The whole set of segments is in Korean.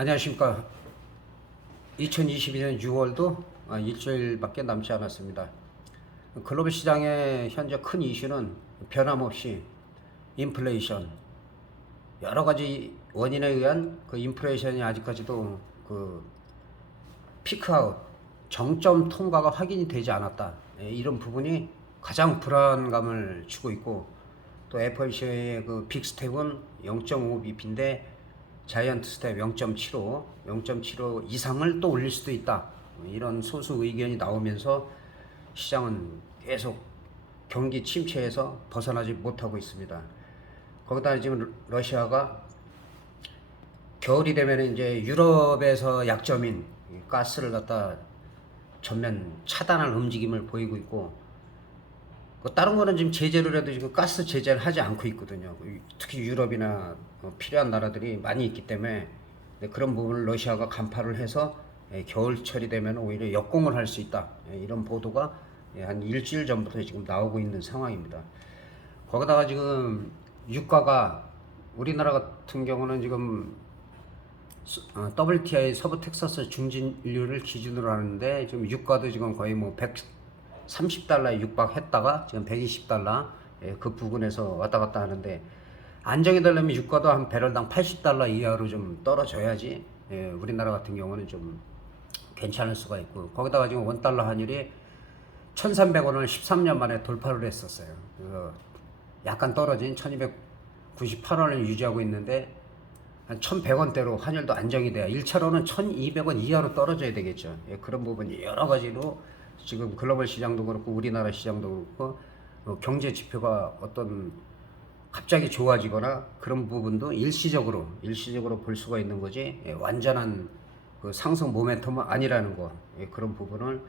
안녕하십니까. 2022년 6월도 일주일밖에 남지 않았습니다. 글로벌 시장의 현재 큰 이슈는 변함없이 인플레이션, 여러 가지 원인에 의한 그 인플레이션이 아직까지도 그 피크아웃, 정점 통과가 확인이 되지 않았다. 이런 부분이 가장 불안감을 주고 있고, 또 FOMC의 그 빅스텝은 0.5bp인데 자이언트 스텝 0.75, 0.75 이상을 또 올릴 수도 있다. 이런 소수 의견이 나오면서 시장은 계속 경기 침체에서 벗어나지 못하고 있습니다. 거기다 지금 러시아가 겨울이 되면 이제 유럽에서 약점인 가스를 갖다 전면 차단할 움직임을 보이고 있고, 다른 거는 지금 제재를 해도 지금 가스 제재를 하지 않고 있거든요. 특히 유럽이나 필요한 나라들이 많이 있기 때문에 그런 부분을 러시아가 간파를 해서 겨울철이 되면 오히려 역공을 할 수 있다. 이런 보도가 한 일주일 전부터 지금 나오고 있는 상황입니다. 거기다가 지금 유가가 우리나라 같은 경우는 지금 WTI 서부 텍사스 중진유를 기준으로 하는데 지금 유가도 지금 거의 뭐 130달러에 육박했다가 지금 120달러 그 부근에서 왔다 갔다 하는데, 안정이 되려면 유가도 한 배럴당 80달러 이하로 좀 떨어져야지 우리나라 같은 경우는 좀 괜찮을 수가 있고, 거기다가 지금 원달러 환율이 1,300원을 13년 만에 돌파를 했었어요. 약간 떨어진 1,298원을 유지하고 있는데 한 1,100원대로 환율도 안정이 돼야 1차로는 1,200원 이하로 떨어져야 되겠죠. 그런 부분이 여러 가지로 지금 글로벌 시장도 그렇고 우리나라 시장도 그렇고 경제 지표가 어떤 갑자기 좋아지거나 그런 부분도 일시적으로 볼 수가 있는 거지 완전한 그 상승 모멘텀은 아니라는 거, 그런 부분을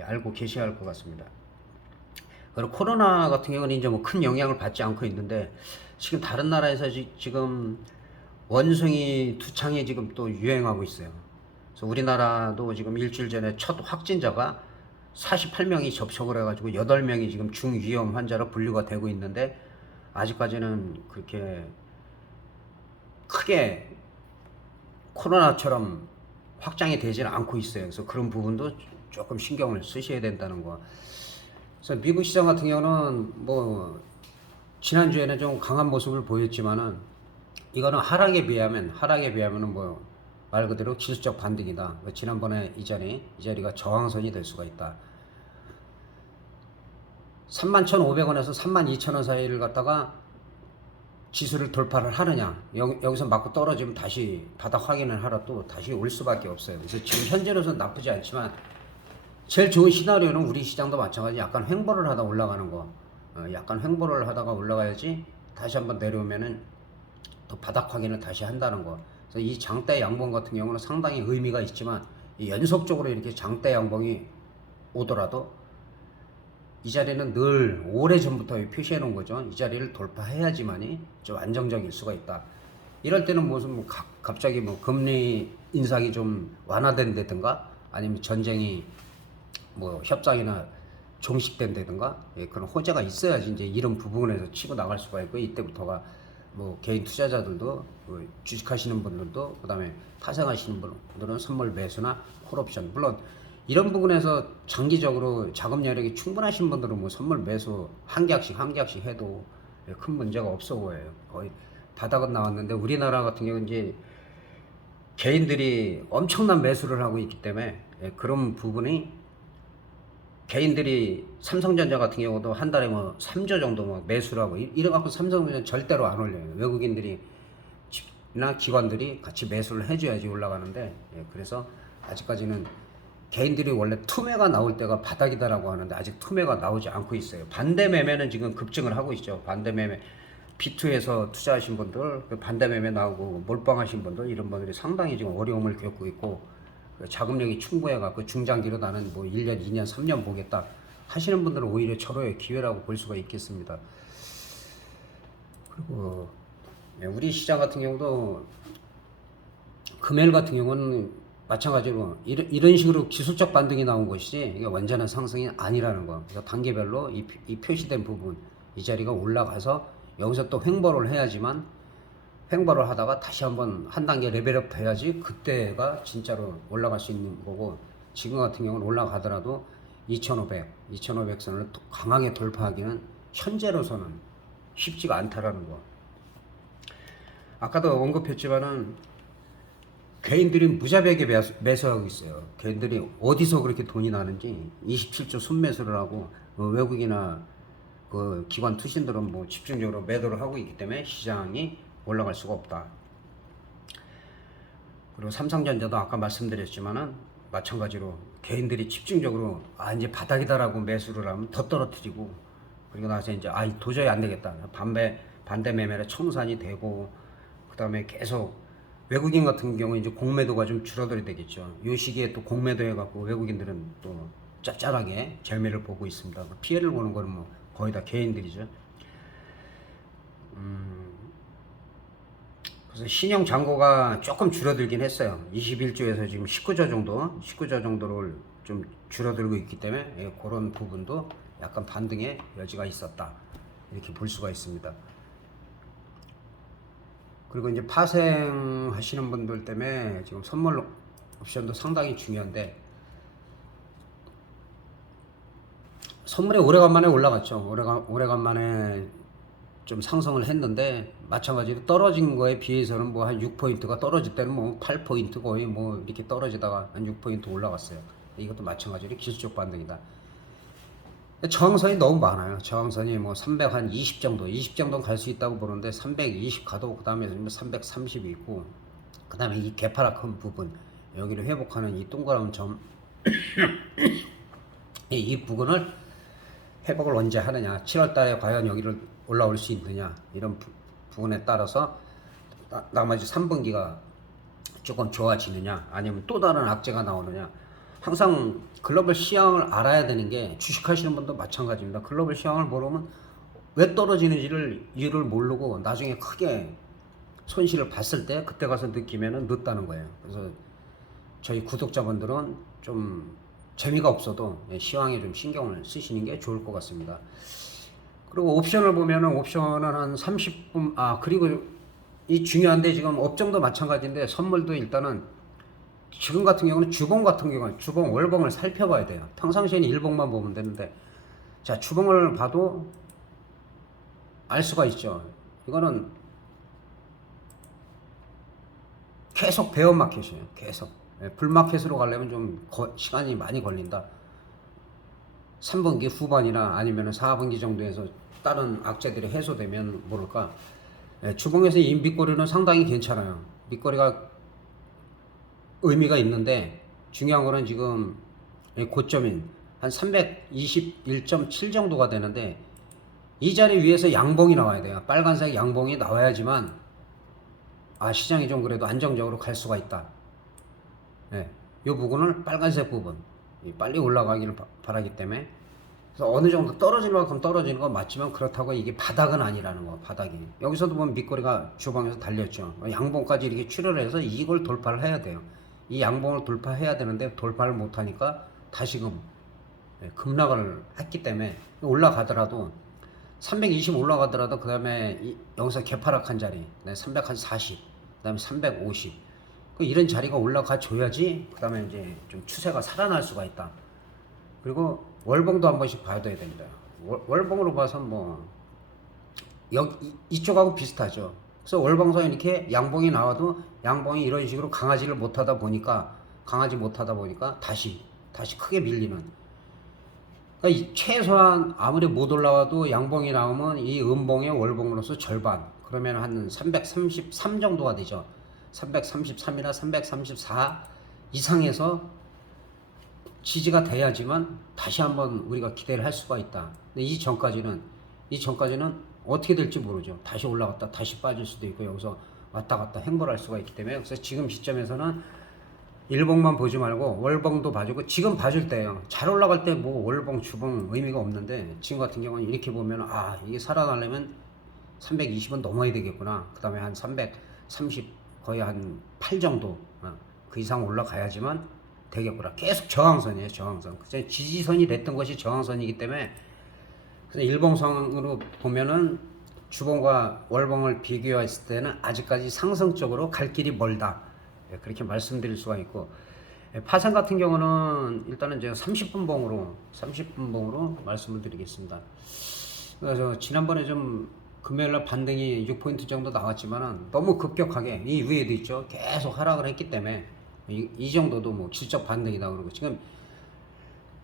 알고 계셔야 할 것 같습니다. 그리고 코로나 같은 경우는 이제 뭐 큰 영향을 받지 않고 있는데, 지금 다른 나라에서 지금 원숭이 두창이 지금 또 유행하고 있어요. 그래서 우리나라도 지금 일주일 전에 첫 확진자가 48명이 접촉을 해가지고 8명이 지금 중위험 환자로 분류가 되고 있는데, 아직까지는 그렇게 크게 코로나처럼 확장이 되지는 않고 있어요. 그래서 그런 부분도 조금 신경을 쓰셔야 된다는 거. 그래서 미국 시장 같은 경우는 뭐 지난주에는 좀 강한 모습을 보였지만은, 이거는 하락에 비하면은 뭐 말 그대로 기술적 반등이다. 지난번에 이 자리가 저항선이 될 수가 있다. 31,500원에서 32,000원 사이를 갖다가 지수를 돌파를 하느냐, 여기서 맞고 떨어지면 다시 바닥 확인을 하러 또 다시 올 수밖에 없어요. 그래서 지금 현재로서는 나쁘지 않지만, 제일 좋은 시나리오는 우리 시장도 마찬가지 약간 횡보를 하다 올라가는 거. 약간 횡보를 하다가 올라가야지 다시 한번 내려오면은 또 바닥 확인을 다시 한다는 거. 그래서 이 장대 양봉 같은 경우는 상당히 의미가 있지만, 이 연속적으로 이렇게 장대 양봉이 오더라도 이 자리는 늘 오래전부터 표시해 놓은 거죠. 이 자리를 돌파해야지만이 좀 안정적일 수가 있다. 이럴 때는 무슨 뭐 갑자기 뭐 금리 인상이 좀 완화된다든가, 아니면 전쟁이 뭐 협상이나 종식된다든가, 그런 호재가 있어야지 이제 이런 부분에서 치고 나갈 수가 있고, 이때부터가 뭐 개인 투자자들도 주식하시는 분들도 그다음에 파생하시는 분들은 선물 매수나 콜옵션, 물론 이런 부분에서 장기적으로 자금 여력이 충분하신 분들은 뭐 선물 매수 한 계약씩 해도 큰 문제가 없어 보여요. 거의 바닥은 나왔는데, 우리나라 같은 경우는 이제 개인들이 엄청난 매수를 하고 있기 때문에 그런 부분이, 개인들이 삼성전자 같은 경우도 한 달에 뭐 3조 정도 뭐 매수를 하고 이래갖고 삼성전자 절대로 안 올려요. 외국인들이 나 기관들이 같이 매수를 해줘야지 올라가는데, 그래서 아직까지는 개인들이 원래 투매가 나올 때가 바닥이다라고 하는데 아직 투매가 나오지 않고 있어요. 반대 매매는 지금 급증을 하고 있죠. 반대 매매 B2에서 투자하신 분들, 반대 매매 나오고 몰빵하신 분들, 이런 분들이 상당히 지금 어려움을 겪고 있고, 자금력이 충분해갖고 중장기로 나는 뭐 1년, 2년, 3년 보겠다 하시는 분들은 오히려 절호의 기회라고 볼 수가 있겠습니다. 그리고 우리 시장 같은 경우도 금일 같은 경우는 마찬가지로 이런 식으로 기술적 반등이 나온 것이지 이게 완전한 상승이 아니라는 거. 그래서 단계별로 이 표시된 부분, 이 자리가 올라가서 여기서 또 횡보를 해야지만, 횡보를 하다가 다시 한번 한 단계 레벨업 돼야지 그때가 진짜로 올라갈 수 있는 거고, 지금 같은 경우는 올라가더라도 2500선을 강하게 돌파하기는 현재로서는 쉽지가 않다라는 거. 아까도 언급했지만은 개인들이 무자비하게 매수하고 있어요. 개인들이 어디서 그렇게 돈이 나는지 27조 순매수를 하고, 외국이나 그 기관 투신들은 뭐 집중적으로 매도를 하고 있기 때문에 시장이 올라갈 수가 없다. 그리고 삼성전자도 아까 말씀드렸지만은 마찬가지로 개인들이 집중적으로 이제 바닥이다라고 매수를 하면 더 떨어뜨리고, 그리고 나서 이제 도저히 안 되겠다, 반대 매매로 청산이 되고, 그 다음에 계속 외국인 같은 경우 이제 공매도가 좀 줄어들어야 되겠죠. 이 시기에 또 공매도 해갖고 외국인들은 또 짭짤하게 절매를 보고 있습니다. 피해를 보는 거는 뭐 거의 다 개인들이죠. 그래서 신용 잔고가 조금 줄어들긴 했어요. 21조에서 지금 19조 정도를 좀 줄어들고 있기 때문에 그런 부분도 약간 반등의 여지가 있었다, 이렇게 볼 수가 있습니다. 그리고 이제 파생 하시는 분들 때문에 지금 선물 옵션도 상당히 중요한데, 선물이 오래간만에 올라갔죠. 오래간만에 좀 상승을 했는데, 마찬가지로 떨어진 거에 비해서는 뭐 한 6포인트가 떨어질 때는 뭐 8포인트 거의 뭐 이렇게 떨어지다가 한 6포인트 올라갔어요. 이것도 마찬가지로 기술적 반등이다. 저항선이 너무 많아요. 저항선이 뭐 320 정도는 갈 수 있다고 보는데, 320 가도 그 다음에 330이 있고, 그 다음에 이 개파락한 부분, 여기를 회복하는 이 동그라미 점, 이 부분을 회복을 언제 하느냐, 7월 달에 과연 여기를 올라올 수 있느냐, 이런 부분에 따라서 나머지 3분기가 조금 좋아지느냐, 아니면 또 다른 악재가 나오느냐. 항상 글로벌 시황을 알아야 되는 게, 주식하시는 분도 마찬가지입니다. 글로벌 시황을 모르면 왜 떨어지는지를 이유를 모르고 나중에 크게 손실을 봤을 때 그때 가서 느끼면은 늦다는 거예요. 그래서 저희 구독자분들은 좀 재미가 없어도 시황에 좀 신경을 쓰시는 게 좋을 것 같습니다. 그리고 옵션을 보면은 옵션은 한 30분, 그리고 이 중요한데, 지금 업종도 마찬가지인데 선물도 일단은 지금 같은 경우는 주봉 같은 경우는 주봉 월봉을 살펴봐야 돼요. 평상시에는 일봉만 보면 되는데, 자, 주봉을 봐도 알 수가 있죠. 이거는 계속 베어 마켓이에요. 계속. 불마켓으로 가려면 좀 시간이 많이 걸린다. 3분기 후반이나 아니면 4분기 정도에서 다른 악재들이 해소되면 모를까. 주봉에서 이 밑거리는 상당히 괜찮아요. 밑거리가 의미가 있는데, 중요한 거는 지금 고점인 한 321.7 정도가 되는데, 이 자리 위에서 양봉이 나와야 돼요. 빨간색 양봉이 나와야지만 시장이 좀 그래도 안정적으로 갈 수가 있다. 이 부분을, 빨간색 부분 빨리 올라가기를 바라기 때문에, 그래서 어느 정도 떨어질 만큼 떨어지는 건 맞지만, 그렇다고 이게 바닥은 아니라는 거. 바닥이 여기서도 보면 밑거리가 주방에서 달렸죠. 양봉까지 이렇게 출혈을 해서 이걸 돌파를 해야 돼요. 이 양봉을 돌파해야 되는데 돌파를 못하니까 다시금 급락을 했기 때문에, 올라가더라도 320 올라가더라도 그 다음에 여기서 개파락한 자리 340, 그 다음에 350, 이런 자리가 올라가 줘야지 그 다음에 이제 좀 추세가 살아날 수가 있다. 그리고 월봉도 한 번씩 봐야 됩니다. 월봉으로 봐서 뭐 이쪽하고 비슷하죠. 그래서 월봉선에 이렇게 양봉이 나와도 양봉이 이런 식으로 강하지 못하다 보니까 다시 크게 밀리는. 그러니까 최소한 아무리 못 올라와도 양봉이 나오면 이 음봉의 월봉으로서 절반, 그러면 한 333 정도가 되죠. 333이나 334 이상에서 지지가 돼야지만 다시 한번 우리가 기대를 할 수가 있다. 근데 이 전까지는 어떻게 될지 모르죠. 다시 올라갔다 다시 빠질 수도 있고, 여기서 왔다 갔다 횡보를 할 수가 있기 때문에, 그래서 지금 시점에서는 일봉만 보지 말고 월봉도 봐주고, 지금 봐줄 때요. 잘 올라갈 때 뭐 월봉 주봉 의미가 없는데, 지금 같은 경우는 이렇게 보면 이게 살아나려면 320은 넘어야 되겠구나. 그 다음에 한 330, 거의 한 8 정도 그 이상 올라가야지만 되겠구나. 계속 저항선이에요. 저항선. 지지선이 됐던 것이 저항선이기 때문에, 그래서 일봉상으로 보면은 주봉과 월봉을 비교했을 때는 아직까지 상승적으로 갈 길이 멀다. 예, 그렇게 말씀드릴 수가 있고, 파산 같은 경우는 일단은 제가 30분 봉으로 말씀을 드리겠습니다. 그래서 지난번에 좀 금요일날 반등이 6포인트 정도 나왔지만은 너무 급격하게 이 위에도 있죠. 계속 하락을 했기 때문에 이 정도도 뭐 질적 반등이다 그러고, 지금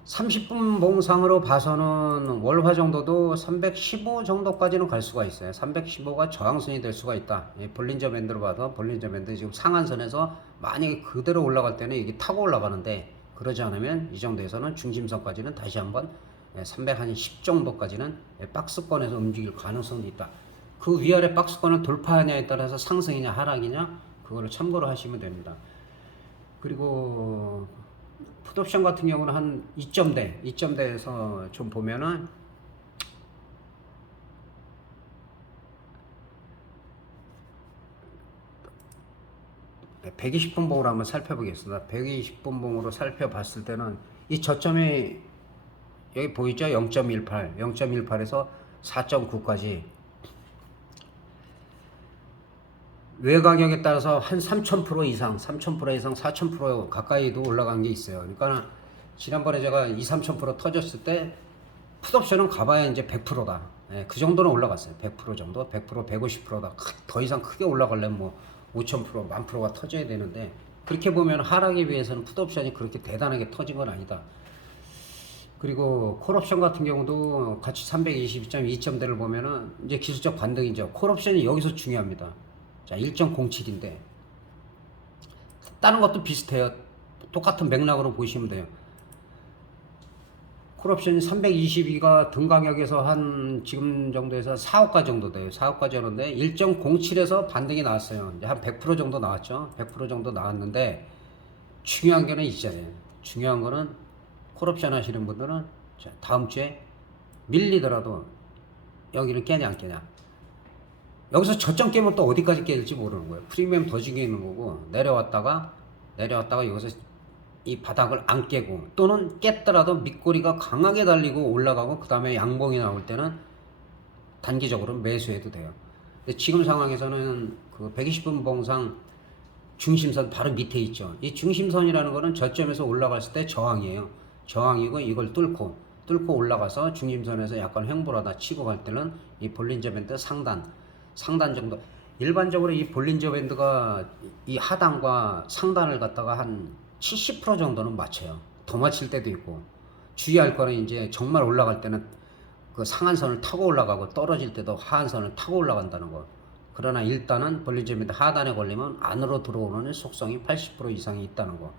30분 봉상으로 봐서는 월화 정도도 315 정도까지는 갈 수가 있어요. 315가 저항선이 될 수가 있다. 볼린저 밴드로 봐도 볼린저 밴드 지금 상한선에서 만약에 그대로 올라갈 때는 이게 타고 올라가는데, 그러지 않으면 이 정도에서는 중심선까지는 다시 한번 310 정도까지는 박스권에서 움직일 가능성도 있다. 그 위아래 박스권을 돌파하냐에 따라서 상승이냐 하락이냐 그거를 참고로 하시면 됩니다. 그리고 풋옵션 같은 경우는 한 2점대에서 좀 보면은 120분 봉으로 한번 살펴보겠습니다. 120분 봉으로 살펴봤을 때는 이 저점이 여기 보이죠? 0.18에서 4.9까지 외가격에 따라서 한 3,000% 이상, 4,000% 가까이도 올라간 게 있어요. 그러니까 지난번에 제가 2-3,000% 터졌을 때 풋옵션은 가봐야 이제 100%다. 예, 그 정도는 올라갔어요. 100% 정도, 100%, 150%다. 더 이상 크게 올라가려면 뭐 5,000%, 10,000%가 터져야 되는데, 그렇게 보면 하락에 비해서는 풋옵션이 그렇게 대단하게 터진 건 아니다. 그리고 콜옵션 같은 경우도 같이 322.2점대를 보면은 이제 기술적 반등이죠. 콜옵션이 여기서 중요합니다. 자, 1.07인데 다른 것도 비슷해요. 똑같은 맥락으로 보시면 돼요. 콜옵션 322가 등 가격에서 한 지금 정도에서 4호가 정도 돼요. 4호가 정도인데 1.07에서 반등이 나왔어요. 이제 한 100% 정도 나왔죠. 100% 정도 나왔는데 중요한 거는 있잖아요. 중요한 거는 콜옵션 하시는 분들은 다음 주에 밀리더라도 여기를 깨냐 안 깨냐. 여기서 저점 깨면 또 어디까지 깨질지 모르는 거예요. 프리미엄 더 죽여 있는 거고, 내려왔다가 여기서 이 바닥을 안 깨고, 또는 깼더라도 밑꼬리가 강하게 달리고 올라가고 그 다음에 양봉이 나올 때는 단기적으로 매수해도 돼요. 근데 지금 상황에서는 그 120분 봉상 중심선 바로 밑에 있죠. 이 중심선이라는 거는 저점에서 올라갔을 때 저항이에요. 저항이고, 이걸 뚫고 올라가서 중심선에서 약간 횡보하다 치고 갈 때는 이 볼린저 밴드 상단 정도. 일반적으로 이 볼린저 밴드가 이 하단과 상단을 갖다가 한 70% 정도는 맞춰요. 더 맞힐 때도 있고. 주의할 거는 이제 정말 올라갈 때는 그 상한선을 타고 올라가고, 떨어질 때도 하한선을 타고 올라간다는 거. 그러나 일단은 볼린저 밴드 하단에 걸리면 안으로 들어오는 속성이 80% 이상이 있다는 거.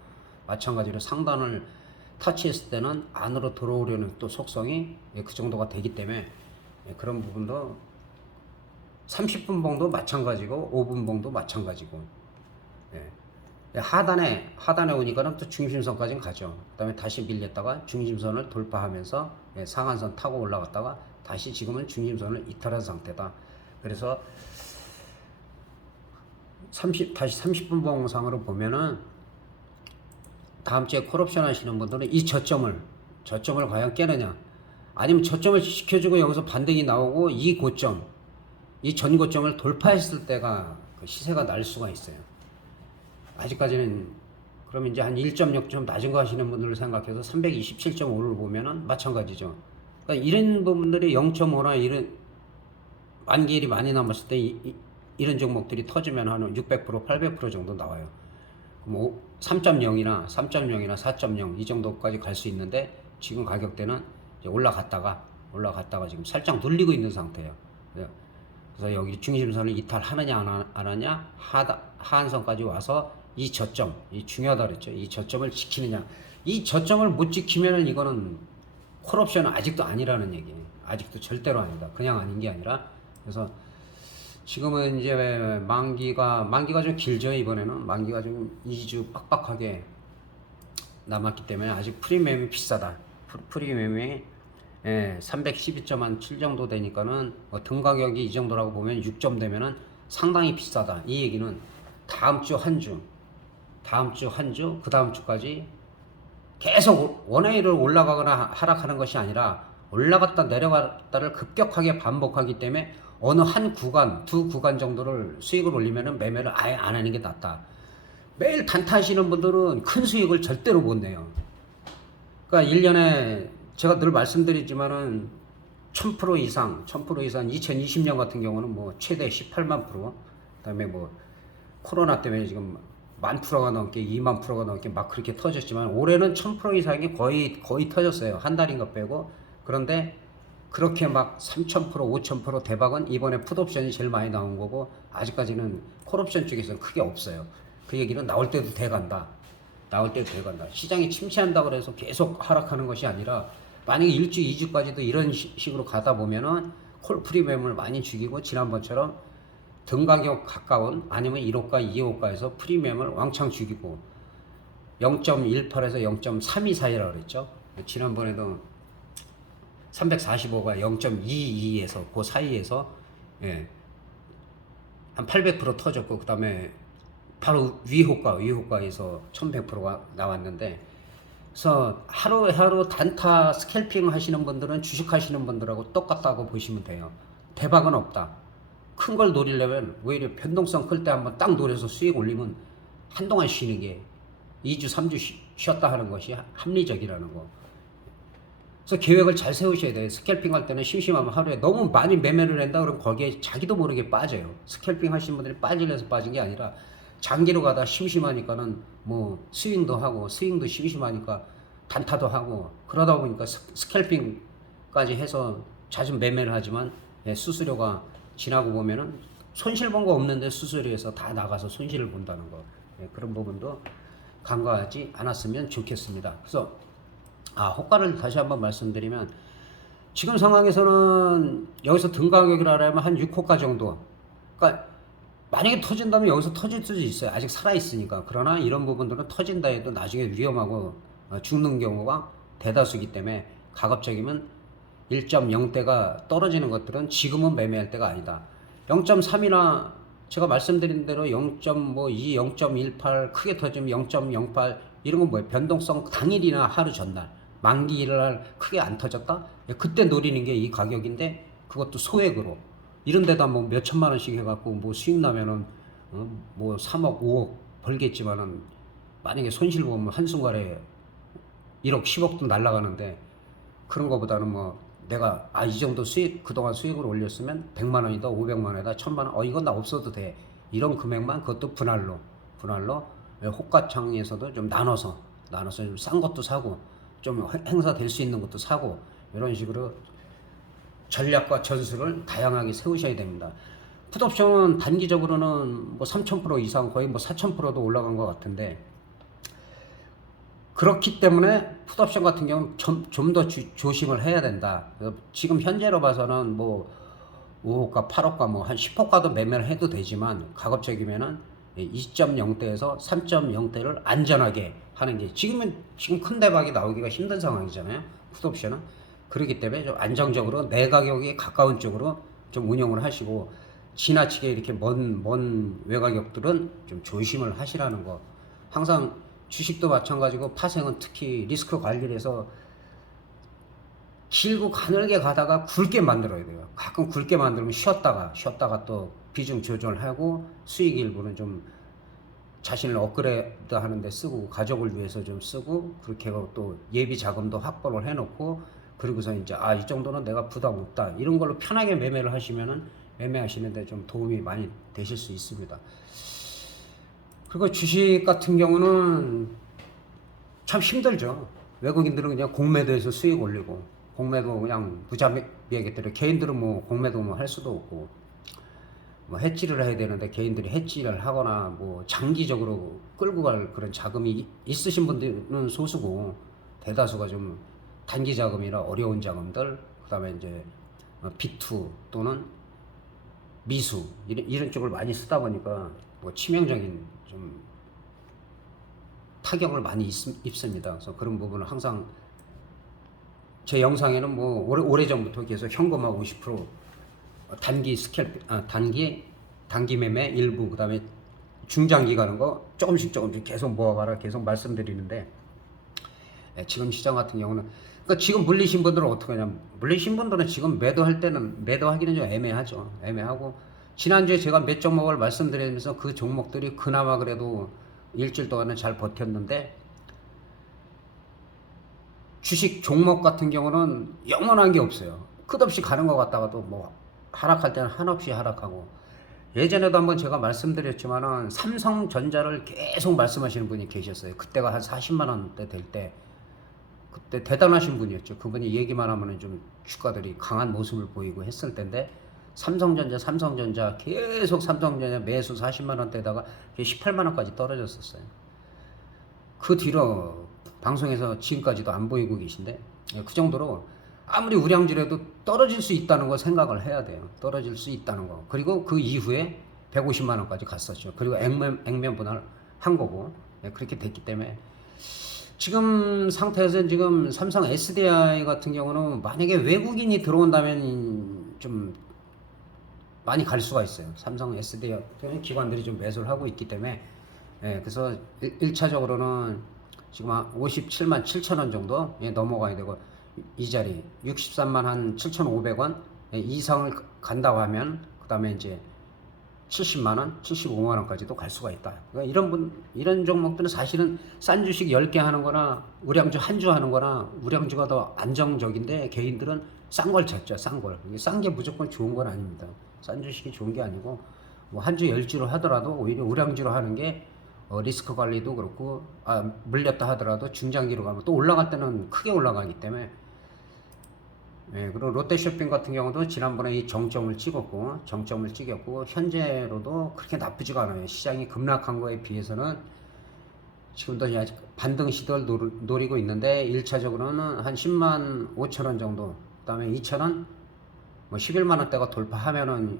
마찬가지로 상단을 터치했을 때는 안으로 들어오려는 또 속성이 그 정도가 되기 때문에 그런 부분도 30분 봉도 마찬가지고 5분 봉도 마찬가지고, 하단에 오니까는 또 중심선까지 가죠. 그 다음에 다시 밀렸다가 중심선을 돌파하면서 상한선 타고 올라갔다가 다시 지금은 중심선을 이탈한 상태다. 그래서 다시 30분 봉상으로 보면은 다음 주에 콜옵션 하시는 분들은 이 저점을 과연 깨느냐, 아니면 저점을 지켜주고 여기서 반등이 나오고 이 고점, 이 전고점을 돌파했을 때가 그 시세가 날 수가 있어요. 아직까지는. 그러면 이제 한 1.6점 낮은 거 하시는 분들을 생각해서 327.5를 보면은 마찬가지죠. 그러니까 이런 부분들이 0.5나 이런 만기일이 많이 남았을 때 이런 종목들이 터지면 한 600%, 800% 정도 나와요. 뭐 3.0이나 4.0 이 정도까지 갈 수 있는데, 지금 가격대는 이제 올라갔다가 지금 살짝 눌리고 있는 상태예요. 그래서 여기 중심선을 이탈하느냐 안 하느냐, 하한선까지 와서 이 저점, 이 중요하다 그랬죠. 이 저점을 지키느냐. 이 저점을 못 지키면은 이거는 콜옵션은 아직도 아니라는 얘기예요. 아직도 절대로 아니다. 그냥 아닌 게 아니라. 그래서 지금은 이제 만기가 좀 길죠. 이번에는 만기가 좀 2주 빡빡하게 남았기 때문에 아직 프리미엄이 비싸다. 프리미엄이 312.7 정도 되니까는 등 가격이 이 정도라고 보면 6점 되면은 상당히 비싸다. 이 얘기는 다음 주 한 주, 그 다음 주까지 계속 원웨이를 올라가거나 하락하는 것이 아니라 올라갔다 내려갔다를 급격하게 반복하기 때문에 어느 한 구간, 두 구간 정도를 수익을 올리면은 매매를 아예 안 하는 게 낫다. 매일 단타 하시는 분들은 큰 수익을 절대로 못 내요. 그러니까 1년에 제가 늘 말씀드리지만은 1000% 이상, 1000% 이상 2020년 같은 경우는 뭐 최대 18만 프로, 그다음에 뭐 코로나 때문에 지금 10,000%가 넘게 20,000%가 넘게 막 그렇게 터졌지만 올해는 1000% 이상이 거의 터졌어요. 한 달인 것 빼고. 그런데 그렇게 막 3000%, 5000% 대박은 이번에 풋옵션이 제일 많이 나온 거고 아직까지는 콜옵션 쪽에서는 크게 없어요. 그 얘기는 나올 때도 돼간다. 나올 때도 돼간다. 시장이 침체한다 그래서 계속 하락하는 것이 아니라 만약에 1주, 2주까지도 이런 식으로 가다 보면은 콜 프리미엄을 많이 죽이고 지난번처럼 등가격 가까운 아니면 1호가, 2호가에서 프리미엄을 왕창 죽이고 0.18에서 0.32 사이라고 그랬죠. 지난번에도 345가 0.22에서 그 사이에서 예, 한 800% 터졌고 그 다음에 바로 위호가에서 1100%가 나왔는데 그래서 하루 단타 스캘핑 하시는 분들은 주식 하시는 분들하고 똑같다고 보시면 돼요. 대박은 없다. 큰 걸 노리려면 오히려 변동성 클 때 한번 딱 노려서 수익 올리면 한동안 쉬는 게 2주, 3주 쉬었다 하는 것이 합리적이라는 거. 그래서 계획을 잘 세우셔야 돼요. 스캘핑 할 때는 심심하면 하루에 너무 많이 매매를 한다 그러면 거기에 자기도 모르게 빠져요. 스캘핑 하시는 분들이 빠지려서 빠진 게 아니라 장기로 가다 심심하니까는 뭐 스윙도 하고 스윙도 심심하니까 단타도 하고 그러다 보니까 스캘핑까지 해서 잦은 매매를 하지만 예, 수수료가 지나고 보면은 손실 본 거 없는데 수수료에서 다 나가서 손실을 본다는 거. 예, 그런 부분도 간과하지 않았으면 좋겠습니다. 그래서 호가를 다시 한번 말씀드리면 지금 상황에서는 여기서 등가격이라면 한 6호가 정도. 그러니까 만약에 터진다면 여기서 터질 수도 있어요. 아직 살아있으니까. 그러나 이런 부분들은 터진다 해도 나중에 위험하고 죽는 경우가 대다수이기 때문에 가급적이면 1.0대가 떨어지는 것들은 지금은 매매할 때가 아니다. 0.3이나 제가 말씀드린 대로 0.2, 0.18 크게 터지면 0.08 이런 건 뭐예요? 변동성 당일이나 하루 전날 만기일날 크게 안 터졌다? 그때 노리는 게 이 가격인데 그것도 소액으로 이런 데다 뭐 몇 천만 원씩 해갖고 뭐 수익 나면은 뭐 3억 5억 벌겠지만은 만약에 손실 보면 한순간에 1억 10억도 날라가는데 그런 거보다는 뭐 내가 이 정도 수익 그동안 수익을 올렸으면 100만 원이다 500만 원이다 1000만 원 이건 나 없어도 돼 이런 금액만 그것도 분할로 호가창에서도 좀 나눠서 좀 싼 것도 사고 좀 행사될 수 있는 것도 사고 이런 식으로 전략과 전술을 다양하게 세우셔야 됩니다. 풋옵션은 단기적으로는 뭐 3000% 이상 거의 뭐 4000%도 올라간 것 같은데 그렇기 때문에 풋옵션 같은 경우는 좀 더 조심을 해야 된다. 지금 현재로 봐서는 뭐 5호가, 8호가 뭐 한 10호가도 매매를 해도 되지만 가급적이면은 2.0대에서 3.0대를 안전하게 하는 게 지금 큰 대박이 나오기가 힘든 상황이잖아요. 풋옵션은. 그렇기 때문에 좀 안정적으로 내 가격에 가까운 쪽으로 좀 운영을 하시고 지나치게 이렇게 먼 외가격들은 좀 조심을 하시라는 거. 항상 주식도 마찬가지고 파생은 특히 리스크 관리를 해서 길고 가늘게 가다가 굵게 만들어야 돼요. 가끔 굵게 만들면 쉬었다가 또 비중 조절하고 수익 일부는 좀 자신을 업그레이드 하는데 쓰고 가족을 위해서 좀 쓰고 그렇게 하고 또 예비 자금도 확보를 해놓고 그리고서 이제 이 정도는 내가 부담 없다 이런 걸로 편하게 매매를 하시면은 매매하시는데 좀 도움이 많이 되실 수 있습니다. 그리고 주식 같은 경우는 참 힘들죠. 외국인들은 그냥 공매도해서 수익 올리고 공매도 그냥 무자비하게 때려 개인들은 뭐 공매도 뭐 할 수도 없고 뭐 해지를 해야 되는데 개인들이 해지를 하거나 뭐 장기적으로 끌고 갈 그런 자금이 있으신 분들은 소수고 대다수가 좀 단기 자금이라 어려운 자금들 그다음에 이제 B2 또는 미수 이런 쪽을 많이 쓰다 보니까 뭐 치명적인 좀 타격을 많이 입습니다. 그래서 그런 부분은 항상 제 영상에는 뭐 오래전부터 계속 현금화 50% 단기 매매 일부 그다음에 중장기 가는 거 조금씩 계속 모아가라 계속 말씀드리는데 지금 시장 같은 경우는 그러니까 지금 물리신 분들은 어떻게 하냐? 물리신 분들은 지금 매도할 때는 매도하기는 좀 애매하죠. 애매하고 지난주에 제가 몇 종목을 말씀드리면서 그 종목들이 그나마 그래도 일주일 동안은 잘 버텼는데 주식 종목 같은 경우는 영원한 게 없어요. 끝없이 가는 것 같다가도 뭐 하락할 때는 한없이 하락하고 예전에도 한번 제가 말씀드렸지만은 삼성전자를 계속 말씀하시는 분이 계셨어요. 그때가 한 40만 원대 될 때 그때 대단하신 분이었죠. 그분이 얘기만 하면은 좀 주가들이 강한 모습을 보이고 했을 텐데 삼성전자 계속 삼성전자 매수 40만 원대다가 18만 원까지 떨어졌었어요. 그 뒤로 방송에서 지금까지도 안 보이고 계신데 그 정도로 아무리 우량주라도 떨어질 수 있다는 거 생각을 해야 돼요. 떨어질 수 있다는 거. 그리고 그 이후에 150만 원까지 갔었죠. 그리고 액면 분할 한 거고 그렇게 됐기 때문에 지금 상태에서는 지금 삼성 SDI 같은 경우는 만약에 외국인이 들어온다면 좀 많이 갈 수가 있어요. 삼성 SDI 기관들이 좀 매수를 하고 있기 때문에 그래서 1차적으로는 지금 한 57만 7천 원 정도 넘어가야 되고 이 자리 63만 한 7,500원 이상을 간다고 하면 그 다음에 이제 70만 원, 75만 원까지도 갈 수가 있다. 그러니까 이런 종목들은 사실은 싼 주식 10개 하는 거나 우량주 한 주 하는 거나 우량주가 더 안정적인데 개인들은 싼 걸 찾죠. 싼 걸. 싼 게 무조건 좋은 건 아닙니다. 싼 주식이 좋은 게 아니고 뭐 한 주 10주로 하더라도 오히려 우량주로 하는 게 리스크 관리도 그렇고 물렸다 하더라도 중장기로 가면 또 올라갈 때는 크게 올라가기 때문에 그리고 롯데쇼핑 같은 경우도 지난번에 이 정점을 찍었고 현재로도 그렇게 나쁘지가 않아요. 시장이 급락한 거에 비해서는 지금도 반등 시도를 노리고 있는데 1차적으로는 한 10만 5천 원 정도 그 다음에 2천 원 뭐 11만 원대가 돌파하면은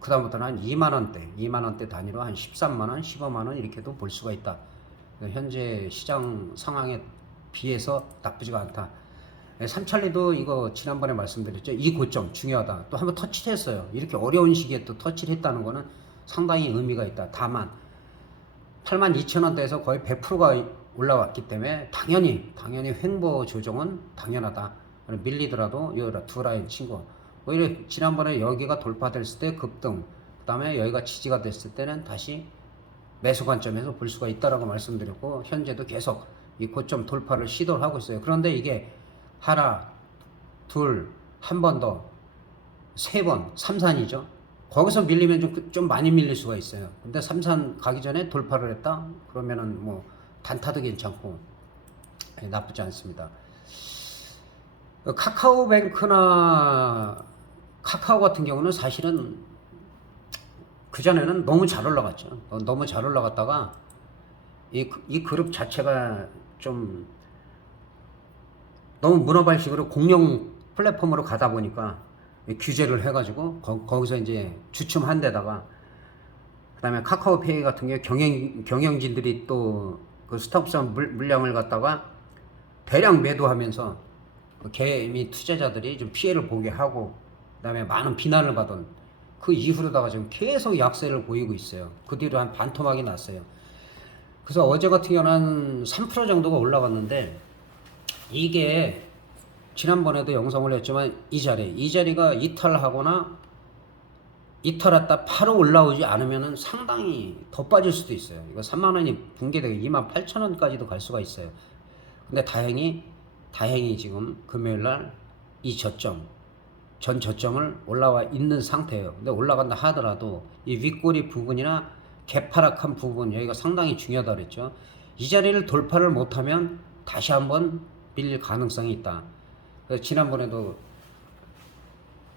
그 다음부터는 한 2만 원대 단위로 한 13만 원, 15만 원 이렇게도 볼 수가 있다. 현재 시장 상황에 비해서 나쁘지가 않다. 삼천리도 이거 지난번에 말씀드렸죠. 이 고점 중요하다. 또 한번 터치를 했어요. 이렇게 어려운 시기에 또 터치를 했다는 거는 상당히 의미가 있다. 다만 82,000원대에서 거의 100%가 올라왔기 때문에 당연히 횡보 조정은 당연하다. 밀리더라도 이 두 라인 친구 오히려 지난번에 여기가 돌파됐을 때 급등 그 다음에 여기가 지지가 됐을 때는 다시 매수 관점에서 볼 수가 있다라고 말씀드렸고 현재도 계속 이 고점 돌파를 시도를 하고 있어요. 그런데 이게 하나, 둘, 한 번 더, 세 번, 삼산이죠. 거기서 밀리면 좀 많이 밀릴 수가 있어요. 근데 삼산 가기 전에 돌파를 했다? 그러면은 뭐 단타도 괜찮고 나쁘지 않습니다. 카카오뱅크나 카카오 같은 경우는 사실은 그전에는 너무 잘 올라갔죠. 너무 잘 올라갔다가 이 그룹 자체가 좀 너무 문어발식으로 공룡 플랫폼으로 가다 보니까 규제를 해가지고 거기서 이제 주춤한 데다가 그 다음에 카카오페이 같은 경우에 경영진들이 또 그 스톱선 물량을 갖다가 대량 매도하면서 개미 투자자들이 좀 피해를 보게 하고 그 다음에 많은 비난을 받은 그 이후로다가 지금 계속 약세를 보이고 있어요. 그 뒤로 한 반토막이 났어요. 그래서 어제 같은 경우는 한 3% 정도가 올라갔는데 이게 지난번에도 영상 올렸지만 이 자리가 이탈하거나 이탈했다 바로 올라오지 않으면 상당히 더 빠질 수도 있어요. 이거 3만 원이 붕괴되고 28,000원까지도 갈 수가 있어요. 근데 다행히 지금 금요일 날 이 전 저점을 올라와 있는 상태예요. 근데 올라간다 하더라도 이 윗꼬리 부분이나 개파락한 부분 여기가 상당히 중요하다 그랬죠. 이 자리를 돌파를 못하면 다시 한번 밀릴 가능성이 있다. 그래서 지난번에도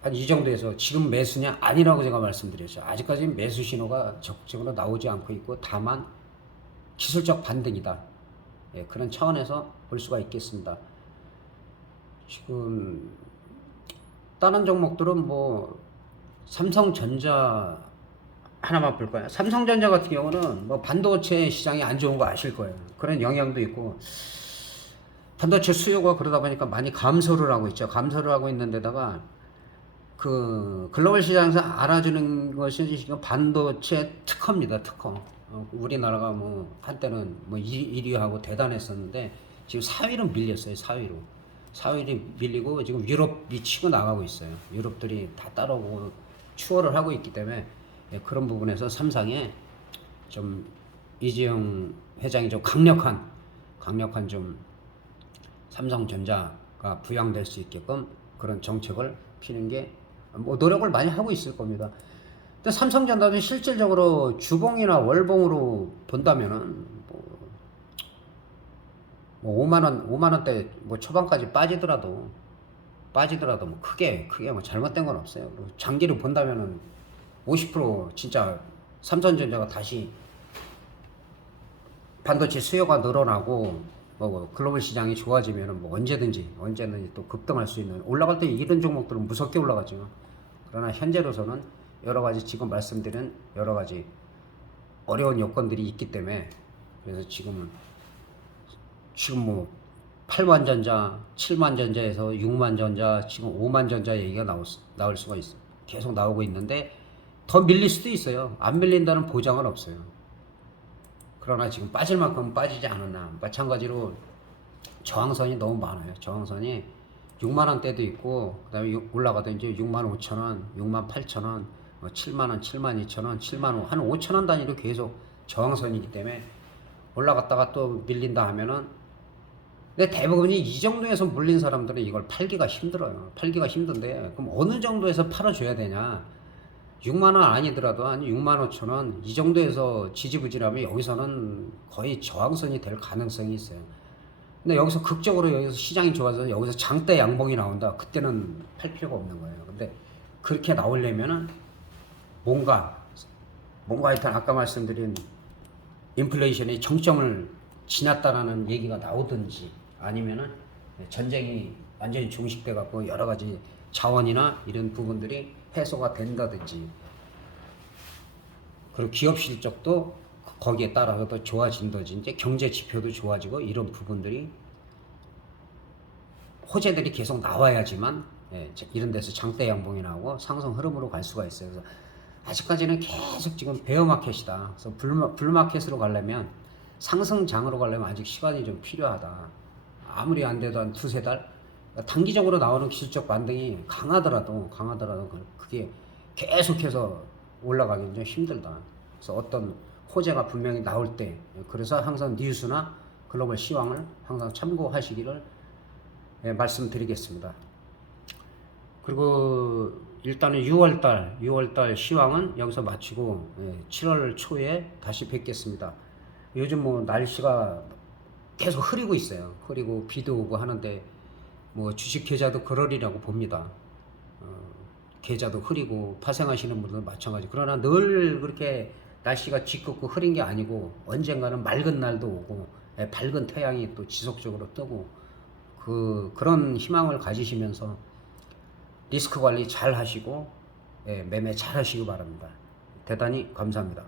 한 이 정도에서 지금 매수냐 아니라고 제가 말씀드렸죠. 아직까지 매수 신호가 적극적으로 나오지 않고 있고 다만 기술적 반등이다. 그런 차원에서 볼 수가 있겠습니다. 지금 다른 종목들은 뭐 삼성전자 하나만 볼까요? 삼성전자 같은 경우는 뭐 반도체 시장이 안 좋은 거 아실 거예요. 그런 영향도 있고 반도체 수요가 그러다 보니까 많이 감소를 하고 있죠. 감소를 하고 있는 데다가 그 글로벌 시장에서 알아주는 것이 지금 반도체 특허입니다. 특허. 우리나라가 뭐 한때는 뭐 1위하고 대단했었는데 지금 4위로 밀렸어요. 4위로. 사회들이 밀리고 지금 유럽이 치고 나가고 있어요. 유럽들이 다 따라오고 추월을 하고 있기 때문에 예, 그런 부분에서 삼성에 좀 이재용 회장이 좀 강력한 좀 삼성전자가 부양될 수 있게끔 그런 정책을 피는 게 뭐 노력을 많이 하고 있을 겁니다. 근데 삼성전자도 실질적으로 주봉이나 월봉으로 본다면은 뭐 5만 원대 뭐 초반까지 빠지더라도 뭐 크게 뭐 잘못된 건 없어요. 그리고 장기를 본다면은 50% 진짜 삼성전자가 다시 반도체 수요가 늘어나고 뭐 글로벌 시장이 좋아지면은 뭐 언제든지 또 급등할 수 있는, 올라갈 때 이런 종목들은 무섭게 올라가죠. 그러나 현재로서는 여러 가지 지금 말씀드린 여러 가지 어려운 여건들이 있기 때문에, 그래서 지금 뭐 8만 전자, 7만 전자에서 6만 전자, 지금 5만 전자 얘기가 나올 수가 있어. 계속 나오고 있는데 더 밀릴 수도 있어요. 안 밀린다는 보장은 없어요. 그러나 지금 빠질 만큼 빠지지 않았나. 마찬가지로 저항선이 너무 많아요. 저항선이 6만 원대도 있고, 그다음에 올라가도 이제 6만 5천 원, 6만 8천 원, 7만 원, 7만 2천 원, 7만 원, 한 5천 원 단위로 계속 저항선이기 때문에 올라갔다가 또 밀린다 하면은, 근데 대부분이 이 정도에서 물린 사람들은 이걸 팔기가 힘들어요. 팔기가 힘든데 그럼 어느 정도에서 팔아줘야 되냐? 6만 원 아니더라도 한 6만 5천 원 이 정도에서 지지부진하면 여기서는 거의 저항선이 될 가능성이 있어요. 근데 여기서 극적으로 여기서 시장이 좋아서 여기서 장대 양봉이 나온다. 그때는 팔 필요가 없는 거예요. 근데 그렇게 나오려면은 뭔가 하여튼 아까 말씀드린 인플레이션이 정점을 지났다라는 얘기가 나오든지, 아니면은 전쟁이 완전히 종식돼 갖고 여러 가지 자원이나 이런 부분들이 해소가 된다든지, 그리고 기업 실적도 거기에 따라서 더 좋아진다든지, 이제 경제 지표도 좋아지고 이런 부분들이 호재들이 계속 나와야지만 이런 데서 장대 양봉이 나오고 상승 흐름으로 갈 수가 있어요. 그래서 아직까지는 계속 지금 베어마켓이다. 그래서 불마켓으로 가려면, 상승장으로 가려면 아직 시간이 좀 필요하다. 아무리 안 돼도 한 두세 달? 단기적으로 나오는 기술적 반등이 강하더라도 그게 계속해서 올라가기는 좀 힘들다. 그래서 어떤 호재가 분명히 나올 때, 그래서 항상 뉴스나 글로벌 시황을 항상 참고하시기를 말씀드리겠습니다. 그리고 일단은 6월달 시황은 여기서 마치고 7월 초에 다시 뵙겠습니다. 요즘 뭐 날씨가 계속 흐리고 있어요. 흐리고 비도 오고 하는데 뭐 주식 계좌도 그러리라고 봅니다. 계좌도 흐리고 파생하시는 분들은 마찬가지. 그러나 늘 그렇게 날씨가 쥐껍고 흐린 게 아니고 언젠가는 맑은 날도 오고 밝은 태양이 또 지속적으로 뜨고, 그런 희망을 가지시면서 리스크 관리 잘 하시고 매매 잘 하시기 바랍니다. 대단히 감사합니다.